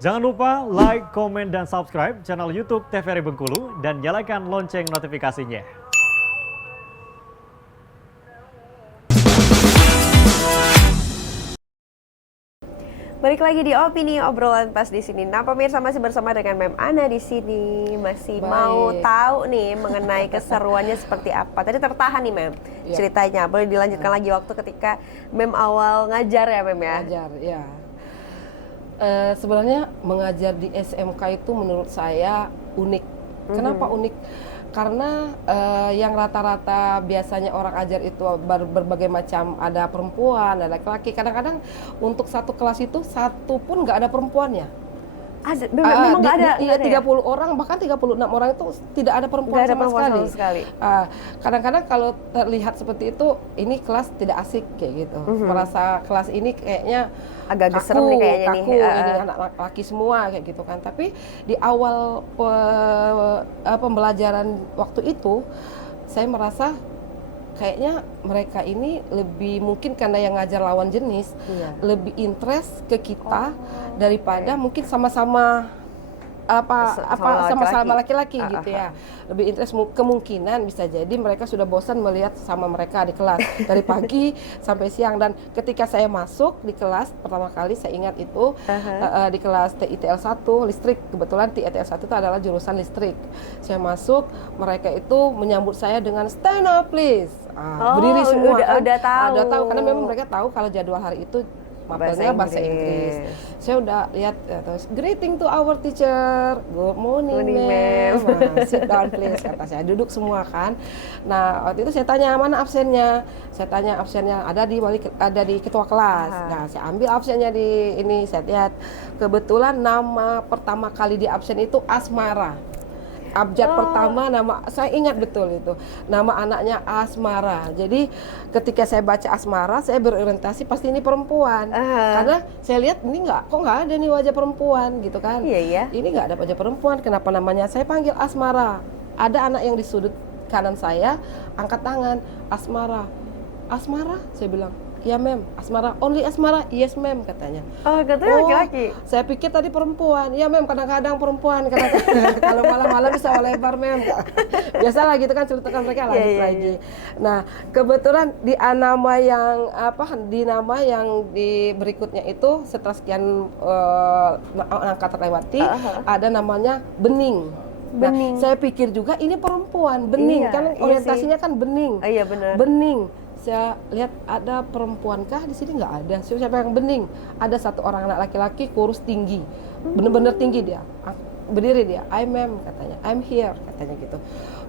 Jangan lupa like, komen, dan subscribe channel YouTube TVRI Bengkulu dan nyalakan lonceng notifikasinya. Balik lagi di Opini Obrolan Pas di sini. Nah, pemirsa masih bersama dengan Mem Ana di sini. Masih mau tahu nih mengenai keseruannya seperti apa. Tadi tertahan nih Mem ceritanya. Boleh dilanjutkan lagi waktu ketika Mem awal ngajar ya Mem ya? Ngajar, ya. Sebenarnya mengajar di SMK itu menurut saya unik. Kenapa unik? Karena yang rata-rata biasanya orang ajar itu berbagai macam, ada perempuan, ada laki-laki. Kadang-kadang untuk satu kelas itu satu pun nggak ada perempuannya. Memang nggak ada. Iya, 30 orang, bahkan 36 orang itu tidak ada perempuan, sama sekali. Kadang-kadang kalau terlihat seperti itu, ini kelas tidak asik kayak gitu. Merasa kelas ini kayaknya agak serem nih kayaknya nih. Ini anak laki semua kayak gitu kan. Tapi di awal pembelajaran waktu itu, saya merasa kayaknya mereka ini lebih, mungkin karena yang ngajar lawan jenis, lebih interest ke kita daripada mungkin sama-sama sama laki-laki gitu ya. Lebih interest, kemungkinan bisa jadi mereka sudah bosan melihat sama mereka di kelas dari pagi sampai siang. Dan ketika saya masuk di kelas pertama kali, saya ingat itu di kelas TITL 1 listrik, kebetulan TITL 1 itu adalah jurusan listrik. Saya masuk, mereka itu menyambut saya dengan stand up please. Berdiri semua. Udah tahu karena memang mereka tahu kalau jadwal hari itu mapelnya bahasa Inggris. Saya udah lihat terus, greeting to our teacher, good morning ma'am, sit down please, kata saya. Duduk semua kan. Nah waktu itu saya tanya mana absennya. Saya tanya absennya ada di ketua kelas. Nah saya ambil absennya di ini, saya lihat kebetulan nama pertama kali di absen itu Asmara. Abjad pertama, nama saya ingat betul itu, nama anaknya Asmara. Jadi ketika saya baca Asmara, saya berorientasi pasti ini perempuan, karena saya lihat ini kok nggak ada nih wajah perempuan gitu kan. Ini nggak ada wajah perempuan, kenapa namanya saya panggil Asmara. Ada anak yang di sudut kanan saya angkat tangan, Asmara, Asmara, saya bilang ya mem, Asmara, only Asmara, yes mem, katanya. Katanya laki-laki. Saya pikir tadi perempuan. Ya mem, kadang-kadang perempuan, kadang-kadang kalau malam-malam bisa lebar mem. Biasalah gitu kan, ceritakan mereka lagi. Nah kebetulan di nama yang di berikutnya itu setelah sekian angka terlewati, ada namanya Bening. Nah, saya pikir juga ini perempuan, Bening, kan orientasinya kan Bening. Iya benar. Bening. Saya lihat ada perempuankah di sini, nggak ada. Siapa yang Bening? Ada satu orang anak laki-laki kurus tinggi, bener-bener tinggi dia, berdiri dia. I'm ma'am, katanya. I'm here, katanya gitu.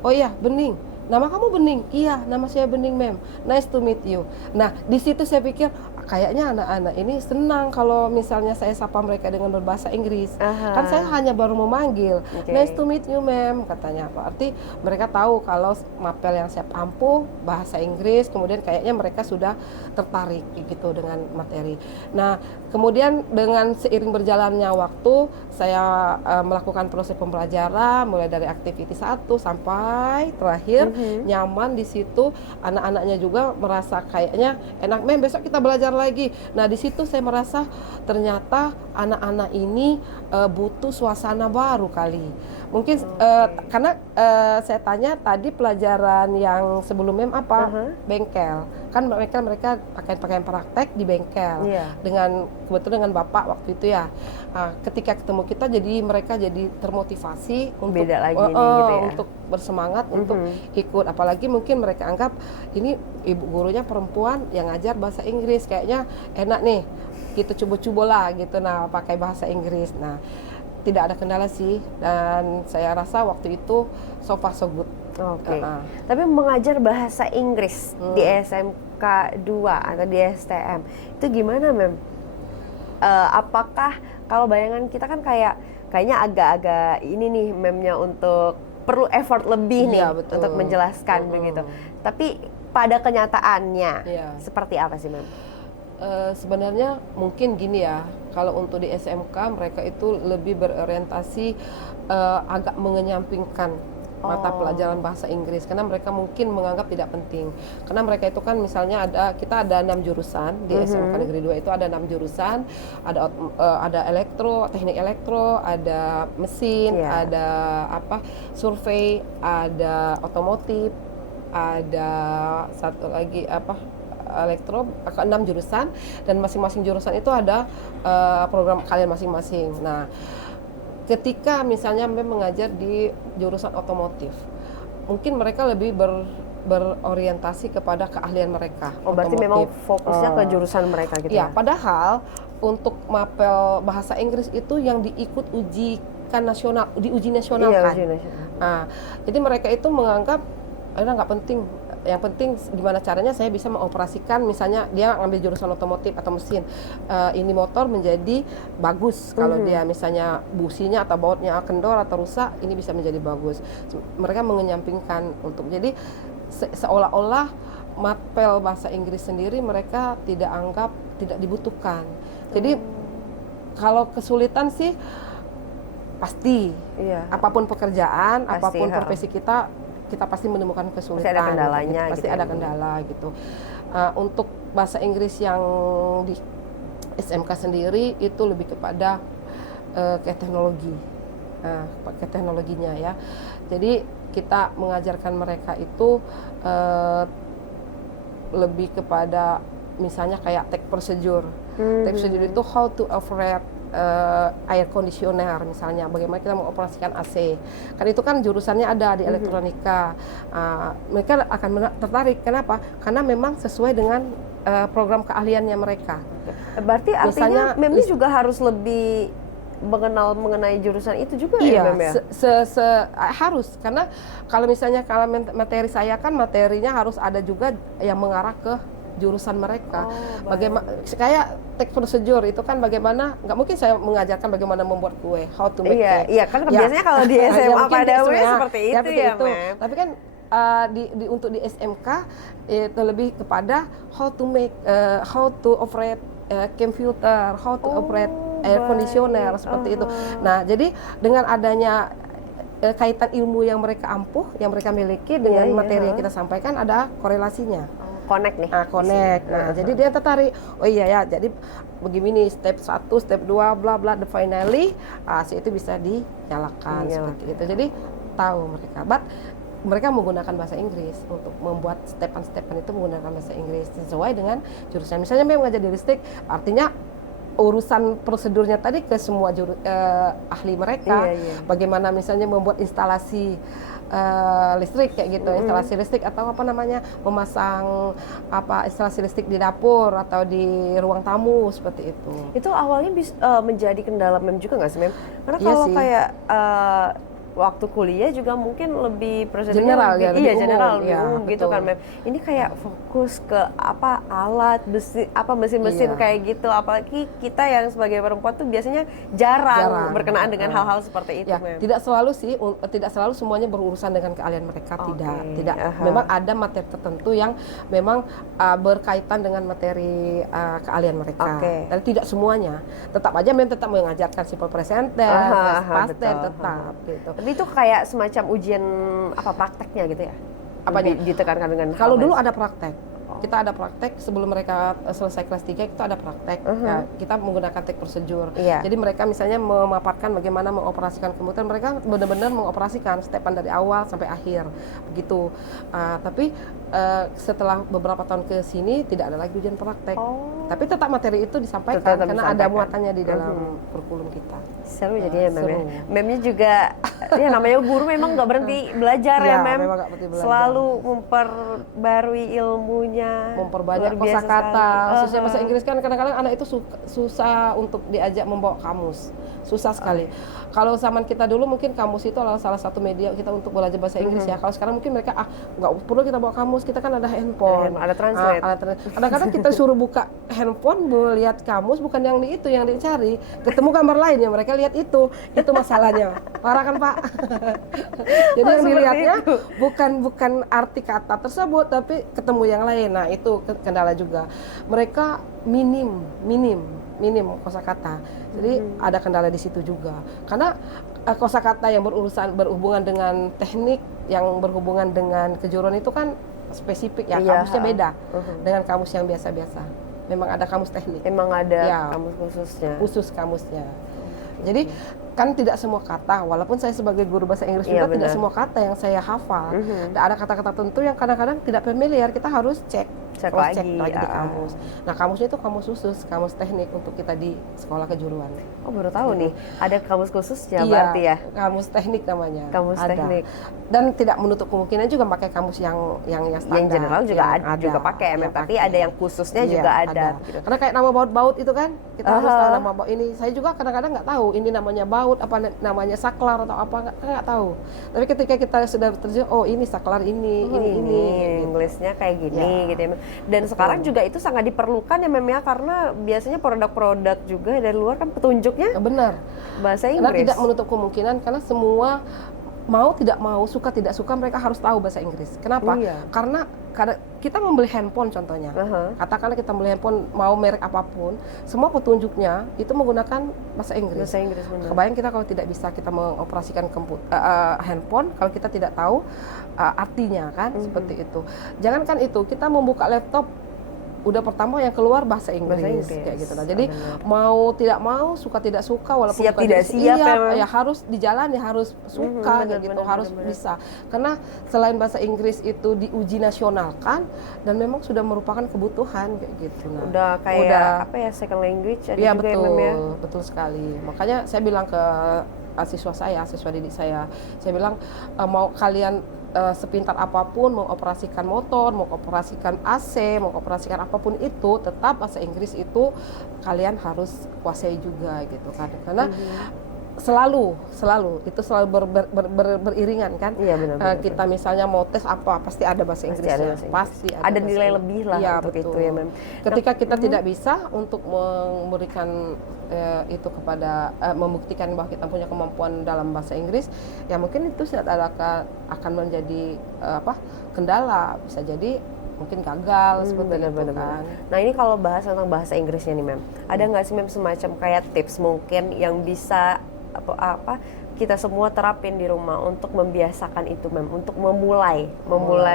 Oh iya Bening, nama kamu Bening? Iya, nama saya Bening ma'am. Nice to meet you. Nah di situ saya pikir kayaknya anak-anak ini senang kalau misalnya saya sapa mereka dengan berbahasa Inggris. Kan saya hanya baru memanggil, nice to meet you ma'am, katanya. Berarti mereka tahu kalau mapel yang saya ampuh bahasa Inggris, kemudian kayaknya mereka sudah tertarik gitu dengan materi. Nah kemudian dengan seiring berjalannya waktu, saya melakukan proses pembelajaran mulai dari aktiviti 1 sampai terakhir nyaman di situ. Anak-anaknya juga merasa kayaknya enak, mem besok kita belajar lagi. Nah di situ saya merasa ternyata anak-anak ini butuh suasana baru kali. Mungkin karena saya tanya tadi pelajaran yang sebelumnya apa? Bengkel. Kan mereka pakaian praktek di bengkel. Dengan kebetulan dengan bapak waktu itu ya. Ketika ketemu kita, jadi mereka jadi termotivasi untuk beda lagi nih, gitu ya. Untuk bersemangat untuk ikut. Apalagi mungkin mereka anggap ini ibu gurunya perempuan yang ngajar bahasa Inggris, kayaknya enak nih, kita coba-coba lah gitu. Nah pakai bahasa Inggris. Nah tidak ada kendala sih, dan saya rasa waktu itu so far so good. Tapi mengajar bahasa Inggris di SMK 2 atau di STM itu gimana mem? Apakah kalau bayangan kita kan kayaknya agak-agak ini nih memnya untuk perlu effort lebih nih untuk menjelaskan begitu. Tapi pada kenyataannya seperti apa sih mem? Sebenarnya mungkin gini ya, kalau untuk di SMK mereka itu lebih berorientasi agak mengenyampingkan mata pelajaran bahasa Inggris karena mereka mungkin menganggap tidak penting. Karena mereka itu kan misalnya kita ada 6 jurusan di SMK Negeri 2 itu ada 6 jurusan, ada teknik elektro, ada mesin, ada survei, ada otomotif, ada satu lagi elektro, 6 jurusan dan masing-masing jurusan itu ada program kalian masing-masing. Nah, ketika misalnya mengajar di jurusan otomotif, mungkin mereka lebih berorientasi kepada keahlian mereka. Oh, berarti memang fokusnya ke jurusan mereka gitu ya? Padahal untuk mapel bahasa Inggris itu yang diikut ujikan nasional, diuji nasional kan. Uji nasional. Nah, jadi mereka itu menganggap nggak penting. Yang penting gimana caranya saya bisa mengoperasikan, misalnya dia ambil jurusan otomotif atau mesin, ini motor menjadi bagus kalau dia misalnya businya atau bautnya kendor atau rusak, ini bisa menjadi bagus. Mereka mengenyampingkan untuk jadi seolah-olah mapel bahasa Inggris sendiri mereka tidak dibutuhkan. Jadi kalau kesulitan sih pasti, apapun pekerjaan, apapun profesi kita pasti menemukan kesulitan. Pasti ada kendalanya. Pasti ada kendala gitu. Untuk bahasa Inggris yang di SMK sendiri itu lebih kepada ke teknologi, ke teknologinya ya. Jadi kita mengajarkan mereka itu lebih kepada misalnya kayak tech procedure. Tech procedure itu how to operate air conditioner misalnya, bagaimana kita mengoperasikan AC. Kan itu kan jurusannya ada di elektronika. Mereka akan tertarik. Kenapa? Karena memang sesuai dengan program keahliannya mereka. Berarti artinya Memnya juga harus lebih mengenai jurusan itu juga ya, Mem ya? Harus, karena kalau misalnya materi saya kan materinya harus ada juga yang mengarah ke jurusan mereka. Bagaimana kayak tech procedure itu kan bagaimana, nggak mungkin saya mengajarkan bagaimana membuat kue, how to make cake. Iya, kan biasanya kalau di SMA pada seperti itu ya, Mem. Tapi kan untuk di SMK itu lebih kepada how to operate computer, how to operate air conditioner seperti itu. Nah, jadi dengan adanya kaitan ilmu yang mereka ampuh, yang mereka miliki dengan materi yang kita sampaikan ada korelasinya. Connect nih. Connect. Nah, jadi dia tertarik. Oh iya ya, jadi begini step 1, step 2, bla bla, the finally itu bisa dinyalakan seperti itu. Jadi tahu mereka. But mereka menggunakan bahasa Inggris untuk membuat stepan-stepan itu menggunakan bahasa Inggris sesuai dengan jurusan. Misalnya memang mengajar di listrik, artinya urusan prosedurnya tadi ke semua ahli mereka. Bagaimana misalnya membuat instalasi listrik kayak gitu, instalasi listrik atau memasang instalasi listrik di dapur atau di ruang tamu seperti itu. Itu awalnya menjadi kendala Mem juga nggak sih, Mem? Karena kalau kayak waktu kuliah juga mungkin lebih prosedurnya lebih umum gitu kan, Mem. Ini kayak fokus ke alat besi, mesin-mesin kayak gitu. Apalagi kita yang sebagai perempuan tuh biasanya jarang berkenaan dengan hal-hal seperti itu, Mem. Tidak selalu semuanya berurusan dengan keahlian mereka, tidak. Memang ada materi tertentu yang memang berkaitan dengan materi keahlian mereka. Dan tidak semuanya. Tetap aja tetap mengajarkan simple present tense, past tense tetap gitu. Tapi itu kayak semacam ujian prakteknya gitu ya? Apanya? Ditekankan dengan kalau dulu ada praktek. Kita ada praktek sebelum mereka selesai kelas 3, kita ada praktek. Ya, kita menggunakan tech procedure. Jadi mereka misalnya memaparkan bagaimana mengoperasikan komputer, mereka benar-benar mengoperasikan stepan dari awal sampai akhir. Begitu. Tapi setelah beberapa tahun ke sini tidak ada lagi ujian praktek. Tapi tetap materi itu disampaikan karena ada muatannya di dalam kurikulum kita. Seru jadinya, Mem ya. Memnya juga ya namanya guru memang nggak berhenti belajar ya, Mem. Selalu memperbarui ilmunya, memperbanyak kosakata. Khususnya bahasa Inggris kan kadang-kadang anak itu susah untuk diajak membawa kamus. Susah sekali. Kalau zaman kita dulu mungkin kamus itu adalah salah satu media kita untuk belajar bahasa Inggris ya. Kalau sekarang mungkin mereka nggak perlu kita bawa kamus, kita kan ada handphone. Ada translate. Kadang-kadang kita suruh buka handphone, lihat kamus bukan yang yang dicari, ketemu gambar lain yang mereka lihat itu masalahnya. Parah kan, Pak? Jadi yang dilihatnya bukan arti kata tersebut, tapi ketemu yang lain. Nah, itu kendala juga. Mereka minim kosakata. Jadi ada kendala di situ juga. Karena kosakata yang berhubungan dengan teknik, yang berhubungan dengan kejuruan itu kan spesifik ya, Iya, kamusnya beda uh-huh. dengan kamus yang biasa-biasa. Memang ada kamus teknik. Emang ada Ya. kamus khususnya. Khusus kamusnya. Jadi kan tidak semua kata, walaupun saya sebagai guru bahasa Inggris Iya, juga tidak benar. semua kata yang saya hafal. Mhm. Dan ada kata-kata tertentu yang kadang-kadang tidak familiar, kita harus cek cross check lagi, lagi di ah. kamus. Nah, kamusnya itu kamus khusus, kamus teknik untuk kita di sekolah kejuruan. Oh, baru tahu nih, ada kamus khususnya Iya, berarti ya. kamus teknik namanya. Kamus Ada. teknik. Dan tidak menutup kemungkinan juga pakai kamus yang standar. Yang general juga Yang ada, juga pakai, ya, tapi pakai. ada yang khususnya Iya, juga ada. Gitu. Karena kayak nama baut-baut itu kan, kita harus Aha. tahu nama baut ini. Saya juga kadang-kadang nggak tahu ini namanya baut, apa namanya saklar atau apa, nggak tahu. Tapi ketika kita sudah terjun, oh ini saklar ini, Oh, ini. gitu. Inggrisnya kayak gini Ya. gitu ya. Mem. Dan sekarang juga itu sangat diperlukan ya Mem ya, karena biasanya produk-produk juga dari luar kan petunjuknya Benar. bahasa Karena Inggris. tidak menutup kemungkinan, karena semua mau tidak mau, suka tidak suka, mereka harus tahu bahasa Inggris. Kenapa? Iya. Karena kita membeli handphone contohnya. Aha. Katakanlah kita beli handphone, mau merek apapun, semua petunjuknya itu menggunakan bahasa Inggris. Bahasa Inggris benar. Kebayang kita kalau tidak bisa kita mengoperasikan handphone, kalau kita tidak tahu artinya kan, seperti itu. Jangankan itu, kita membuka laptop, udah pertama yang keluar bahasa Inggris, kayak gitu. Nah, jadi benar. mau tidak mau, suka tidak suka, walaupun Siap bukan tidak jadi- siap, iya, emang. ya harus di jalan ya harus suka benar, kayak gitu, benar, harus benar. bisa. Karena selain bahasa Inggris itu diuji nasionalkan dan memang sudah merupakan kebutuhan kayak gitu. Nah, Udah kayak apa ya, second language ada iya juga betul, ya Mem ya. betul sekali. Makanya saya bilang ke siswa didik saya bilang mau kalian sepintar apapun, mau operasikan motor, mau operasikan AC, mau operasikan apapun itu, tetap bahasa Inggris itu kalian harus kuasai juga gitu kan. Karena selalu itu selalu beriringan kan. Iya, benar. Kita misalnya mau tes apa, pasti ada bahasa Pasti Inggrisnya. ada bahasa Inggris. Pasti Ada bahasa nilai Inggris. lebih lah Iya, untuk betul. itu ya Mem. Ketika kita tidak bisa untuk memberikan itu kepada membuktikan bahwa kita punya kemampuan dalam bahasa Inggris, ya mungkin itu akan menjadi kendala, bisa jadi mungkin gagal seperti itu kan. Nah ini kalau bahas tentang bahasa Inggrisnya nih Mem, ada nggak sih Mem semacam kayak tips mungkin yang bisa apa kita semua terapin di rumah untuk membiasakan itu Mem, untuk memulai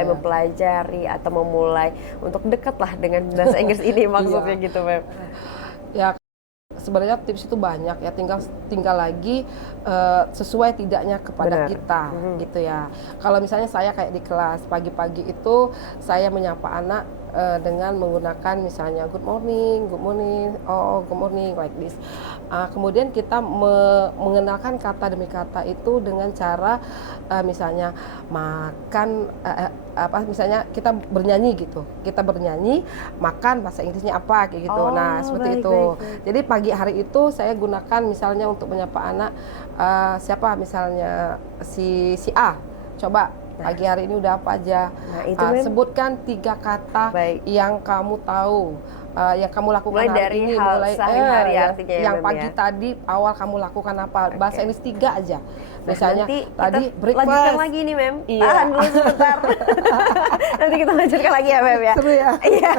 mempelajari atau memulai untuk dekat lah dengan bahasa Inggris ini maksudnya gitu Mem. Ya sebenarnya tips itu banyak ya, tinggal lagi sesuai tidaknya kepada Benar. kita gitu ya. Kalau misalnya saya kayak di kelas pagi-pagi itu saya menyapa anak dengan menggunakan misalnya good morning, oh good morning like this. Kemudian kita mengenalkan kata demi kata itu dengan cara misalnya makan misalnya kita bernyanyi gitu. Kita bernyanyi, makan bahasa Inggrisnya apa kayak gitu. Oh, Nah, seperti baik, itu. baik. Jadi pagi hari itu saya gunakan misalnya untuk menyapa anak siapa misalnya si A. Coba pagi hari ini udah apa aja. Nah, itu Mem. Sebutkan 3 kata Baik. yang kamu tahu. Yang kamu lakukan Mulai hari dari ini, hal sehari-hari artinya ya, yang Mem, pagi ya. tadi awal kamu lakukan apa, bahasa Inggris 3 aja. Misalnya Nanti tadi kita breakfast. lanjutkan lagi nih Mem. Iya. Tahan dulu sebentar. Nanti kita lanjutkan lagi ya Mem ya. Seru ya. Iya.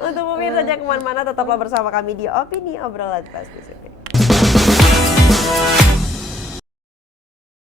Untuk pemirsa jangan kemana-mana, tetaplah bersama kami di Opini Obrolan Pas di sini.